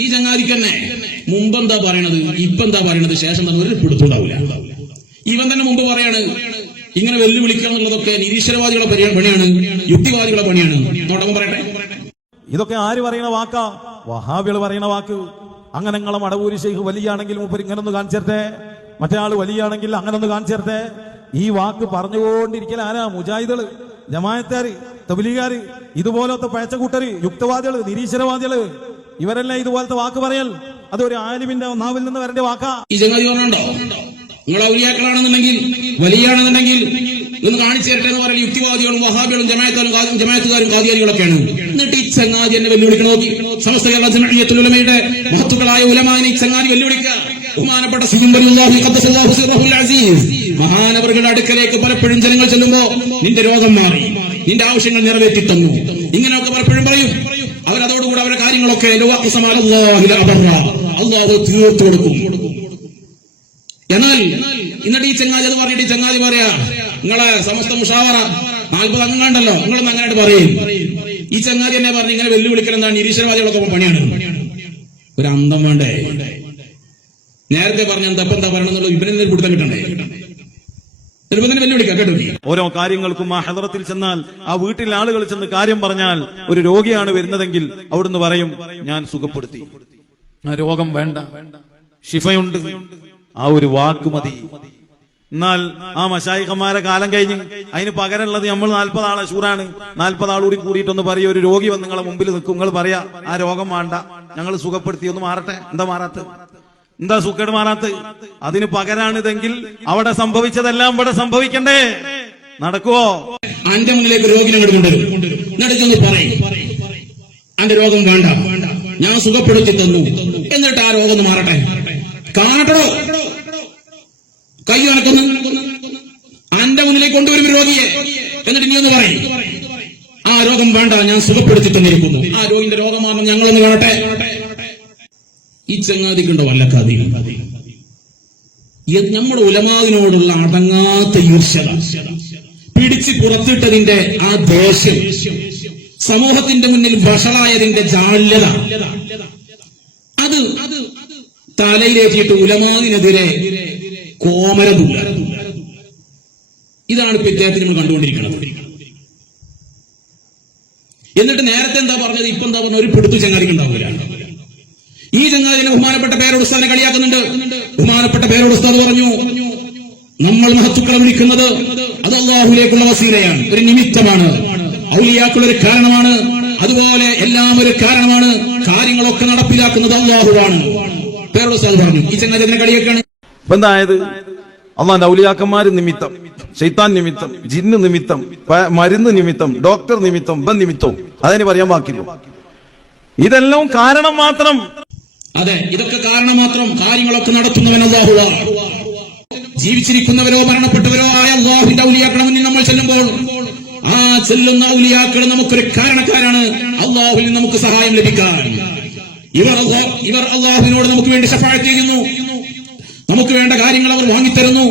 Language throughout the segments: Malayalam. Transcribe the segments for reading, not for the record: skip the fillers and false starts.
ഈ ചങ്ങാതിക്ക് തന്നെ മുമ്പെന്താ പറയണത് ഇപ്പെന്താ പറയണത് ശേഷം തന്നെ ഒരു പിടുത്തുണ്ടാവില്ല. ഇവൻ തന്നെ മുമ്പ് പറയാണ് ഇങ്ങനെ വെല്ലുവിളിക്കുക എന്നുള്ളതൊക്കെ നിരീശ്വരവാദികളെ പണിയാണ്, യുക്തിവാദികളെ പണിയാണ്. നോട്ടം പറയട്ടെ, ഇതൊക്കെ ആര് പറയുന്ന വാക്കാ? വഹാബികൾ പറയുന്ന വാക്ക്. അങ്ങനെ നിങ്ങളെ മടവൂരി ശൈഖ് വലിയാണെങ്കിൽ മൂപ്പര് ഇങ്ങനൊന്ന് കാണിച്ചേരട്ടെ, മറ്റേ ആള് വലിയാണെങ്കിൽ അങ്ങനൊന്ന് കാണിച്ചേരട്ടെ. ഈ വാക്ക് പറഞ്ഞുകൊണ്ടിരിക്കൽ ആരാ? മുജാഹിദുകള്, ജമാഅത്തുകാര്, തബ്ലീഗുകാര്, ഇതുപോലത്തെ പഴച്ചക്കൂട്ടര്, യുക്തവാദികള്, നിരീശ്വരവാദികള്, ഇവരെല്ലാം ഇതുപോലത്തെ വാക്ക് പറയൽ അതൊരു ആലിമിന്റെ നാവിൽ നിന്ന് വരേണ്ട വാക്കാ. ഈ ചങ്ങാതി പറഞ്ഞുണ്ടോ നിങ്ങൾ ഔലിയാക്കളാണെന്നുണ്ടെങ്കിൽ വലിയാണെന്നുണ്ടെങ്കിൽ ഇന്ന് കാണിച്ചു തരട്ടെ എന്ന് പറയുന്നത് യുക്തിവാദികളും വഹാബികളും ജമാഅത്തുകാരും ഖാദിയാനികളൊക്കെയാണ്. എന്നിട്ട് ഈ ചങ്ങാതി എന്നെ വെല്ലുവിളിക്കണം. നോക്കി, സമസ്ത കേരള ജംഇയ്യത്തുൽ ഉലമയുടെ മഹത്തുക്കളായ ഉലമാനെ ഈ ചങ്ങാതി വെല്ലുവിളിക്കുക. ബഹുമാനപ്പെട്ട മഹാനവറുകളുടെ അടുക്കലേക്ക് പലപ്പോഴും ജനങ്ങൾ ചെല്ലുമ്പോ നിന്റെ രോഗം മാറി, നിന്റെ ആവശ്യങ്ങൾ നിറവേറ്റി തന്നു, ഇങ്ങനെയൊക്കെ പലപ്പോഴും പറയും. അവരതോടുകൂടെ അവരുടെ കാര്യങ്ങളൊക്കെ അല്ലാഹു തീർത്തു കൊടുക്കും. എന്നാൽ എന്നിട്ട് ഈ ചങ്ങാതി അത് പറഞ്ഞിട്ട് ഈ ചങ്ങാതി പറയാ നിങ്ങളെ സമസ്ത മുഷാവറ 40 അംഗം കണ്ടല്ലോ, നിങ്ങളൊന്നും അങ്ങനെയായിട്ട് പറയും. ഈ ചങ്ങാതി എന്നെ പറഞ്ഞു ഇങ്ങനെ വെല്ലുവിളിക്കൽ എന്താണ് നിരീശ്വരവാദികളൊക്കെ പണിയാണ്. ഒരു അന്തം വേണ്ടേ? നേരത്തെ പറഞ്ഞ എന്താ പറയണം എന്നുള്ള ഇവനെ കൊടുത്താൻ കിട്ടണ്ടേ? വെല്ലുവിളിക്കാം കേട്ടോ. ഓരോ കാര്യങ്ങൾക്കും ആ ഹദറത്തിൽ ചെന്നാൽ, ആ വീട്ടിലെ ആളുകൾ ചെന്ന് കാര്യം പറഞ്ഞാൽ, ഒരു രോഗിയാണ് വരുന്നതെങ്കിൽ അവിടുന്ന് പറയും ഞാൻ സുഖപ്പെടുത്തി, ആ രോഗം വേണ്ട, ശിഫയുണ്ട്, ആ ഒരു വാക്ക് മതി. എന്നാൽ ആ മശായിഖന്മാരെ കാലം കഴിഞ്ഞ് അതിന് പകരമുള്ളത് നമ്മൾ 40 ആളെ ഷൂറാണ്, 40 ആൾ കൂടി കൂടിയിട്ടൊന്ന് പറയും, ഒരു രോഗി വന്ന് നിങ്ങളെ മുമ്പിൽ നിൽക്കും, നിങ്ങൾ പറയാ ആ രോഗം വേണ്ട, ഞങ്ങൾ സുഖപ്പെടുത്തി, ഒന്ന് മാറട്ടെ. എന്താ മാറാത്ത? എന്താ സുഖേട് മാറാത്ത? അതിന് പകരാണിതെങ്കിൽ അവിടെ സംഭവിച്ചതെല്ലാം ഇവിടെ സംഭവിക്കണ്ടേ? നടക്കുവോ? അന്റെ മുന്നിലേക്ക് രോഗിനെ കൊണ്ടുവരും, പറയും അന്റെ രോഗം വേണ്ട, ഞാൻ സുഖപ്പെടുത്തി തന്നു, എന്നിട്ട് ആ രോഗം ഒന്ന് മാറട്ടെ. കാണട്ടോ കൈ നടക്കുന്നു, അന്റെ മുന്നിലേക്ക് കൊണ്ടുവരും രോഗിയെ, എന്നിട്ട് നീ ഒന്ന് പറയും ആ രോഗം വേണ്ട, ഞാൻ സുഖപ്പെടുത്തി തന്നിരിക്കുന്നു, ആ രോഗിന്റെ രോഗം മാറണം, ഞങ്ങളൊന്ന് കാണട്ടെ. ഈ ചങ്ങാതിക്കുണ്ടോ വല്ല കഥയും? നമ്മുടെ ഉലമാവിനോടുള്ള അടങ്ങാത്ത ഈർഷ്യത, പിടിച്ച് പുറത്തിട്ടതിന്റെ ആ ദേഷ്യം, സമൂഹത്തിന്റെ മുന്നിൽ വഷളായതിന്റെ ജാള്യത, അത് തലയിലേറ്റിയിട്ട് ഉലമാവിനെതിരെ കോമരമില്ല. ഇതാണ് ഇപ്പൊ ഇദ്ദേഹത്തിന് നമ്മൾ കണ്ടുകൊണ്ടിരിക്കുന്നത്. എന്നിട്ട് നേരത്തെ എന്താ പറഞ്ഞത്, ഇപ്പൊ എന്താ പറഞ്ഞ ഒരു പിടുത്തു ചങ്ങാതിക്കുണ്ടാവില്ല. ഈ ചങ്ങാതിനെ ബഹുമാനപ്പെട്ട പേരോട് ഉസ്താദിനെ കളിയാക്കുന്നുണ്ട്. ബഹുമാനപ്പെട്ട പേരോട് ഉസ്താദ് പറഞ്ഞു നമ്മൾ മഹത്തുക്കളെ വിളിക്കുന്നത് അത് അല്ലാഹുവിലേക്കുള്ള വസീലയാണ്, ഒരു നിമിത്തമാണ്, ഔലിയാക്കുള്ള ഒരു കാരണമാണ്, അതുപോലെ എല്ലാം ഒരു കാരണമാണ്, കാര്യങ്ങളൊക്കെ നടപ്പിലാക്കുന്നത് അല്ലാഹുവാണ്. പേരോട് ഉസ്താദ് പറഞ്ഞു. ഈ ചങ്ങാതി അതിനെ കളിയാക്കാണ്. എന്തായത്? അള്ളാന്റെ ഔലിയാക്കന്മാര് നിമിത്തം, ശൈത്താൻ നിമിത്തം, ജിന്ന് നിമിത്തം, മരുന്ന് നിമിത്തം, ഡോക്ടർ നിമിത്തം, നിമിത്തവും അതിന് പറയാൻ വാക്കില്ല. ഇതെല്ലാം കാരണം മാത്രം. അതെ, ഇതൊക്കെ കാരണം മാത്രം. കാര്യങ്ങളൊക്കെ നടത്തുന്നവൻ അല്ലാഹുവാണ്. ജീവിച്ചിരിക്കുന്നവരോ മരണപ്പെട്ടവരോ ആയ അല്ലാഹുവിന്റെ ഔലിയാക്കളെ മുന്നിൽ നമ്മൾ ചെല്ലുമ്പോൾ ആ ചെല്ലുന്ന ഔലിയാക്കൾ നമുക്കൊരു കാരണക്കാരാണ്, അല്ലാഹുവിൽ നമുക്ക് സഹായം ലഭിക്കാൻ. ഇവർ അല്ലാഹുവിനോട് നമുക്ക് വേണ്ടി ശഫാഅത്ത് ചെയ്യുന്നു, നമുക്ക് വേണ്ട കാര്യങ്ങൾ അവർ വാങ്ങിത്തരുന്നു.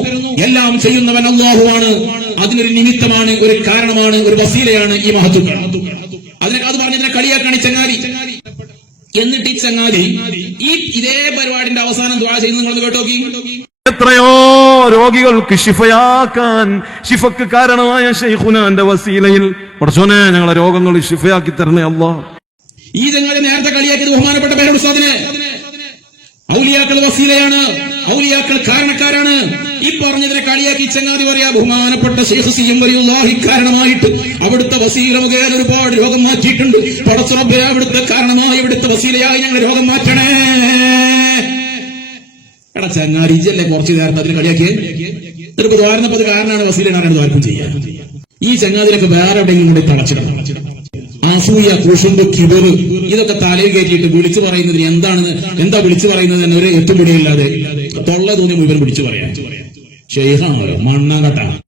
എല്ലാം ചെയ്യുന്നവൻ അല്ലാഹുവാണ്. അതിനൊരു നിമിത്തമാണ്, ഒരു കാരണമാണ്, ഒരു വസീലയാണ് ഈ മഹത്തുക്കൾ. അത് പറഞ്ഞതിനെ കളിയാക്കാണ് ഈ ചങ്ങാതി. എന്നിട്ട് ഈ ചങ്ങാതി ഇതേ പരിപാടിന്റെ അവസാനം ദുആ ചെയ്യുന്നത് നിങ്ങൾ കേട്ടോക്കി. എത്രയോ രോഗികൾക്ക് ശിഫയാക്കാൻ, ശിഫക്ക് കാരണമായ ശൈഖുനാന്റെ വസീലയിൽ പടച്ചോനെ ഞങ്ങളെ രോഗങ്ങൾ ശിഫയാക്കി തരണേ അല്ലാഹ്. ഈ ചങ്ങാതി നേരത്തെ കളിയാക്കിയത് ബഹുമാനപ്പെട്ട പേരോട് ഉസ്താദിനെ. ഔലിയാക്കൾ വസീലയാണ്, ഔലിയാക്കൾ കാരണക്കാരാണ്. ഈ പറഞ്ഞതിനെ കളിയാക്കി ചങ്ങാതി പറയാ ബഹുമാനപ്പെട്ട ശൈഖ് സിയം വലിയുള്ളാഹി കാരണമായിട്ട് അവിടുത്തെ വസീല മുഖേന ഒരുപാട് രോഗം മാറ്റിയിട്ടുണ്ട്. പടച്ച റബ്ബേ അവിടുത്തെ കാരണമായി, ഇവിടുത്തെ വസീലയായി ഞങ്ങൾ രോഗം മാറ്റണേ. എടാ ചങ്ങാതി, ഇജല്ലേ കുറച്ചു നേരത്തെ അതിന് കളിയാക്കിയേ. ഒരു ദ്വാരനപ്പോ അത് കാരണമാണ് വസീലനാണ് ദ്വാരക്കും ചെയ്യാൻ. ഈ ചങ്ങാതിനൊക്കെ വേറെ എവിടെയെങ്കിലും കൂടി തളച്ചിടണം. അസൂയ, കുശുമ്പ്, കിബറ് ഇതൊക്കെ തലയിൽ കയറ്റിയിട്ട് വിളിച്ചു പറയുന്നതിന് എന്താ വിളിച്ചു പറയുന്നത് എന്നൊരു എത്തുപിടിയില്ലാതെ തൊള്ള തോന്നി മുഴുവൻ വിളിച്ചു പറയാം. ശൈഖാണല്ലോ, മണ്ണാകട്ട.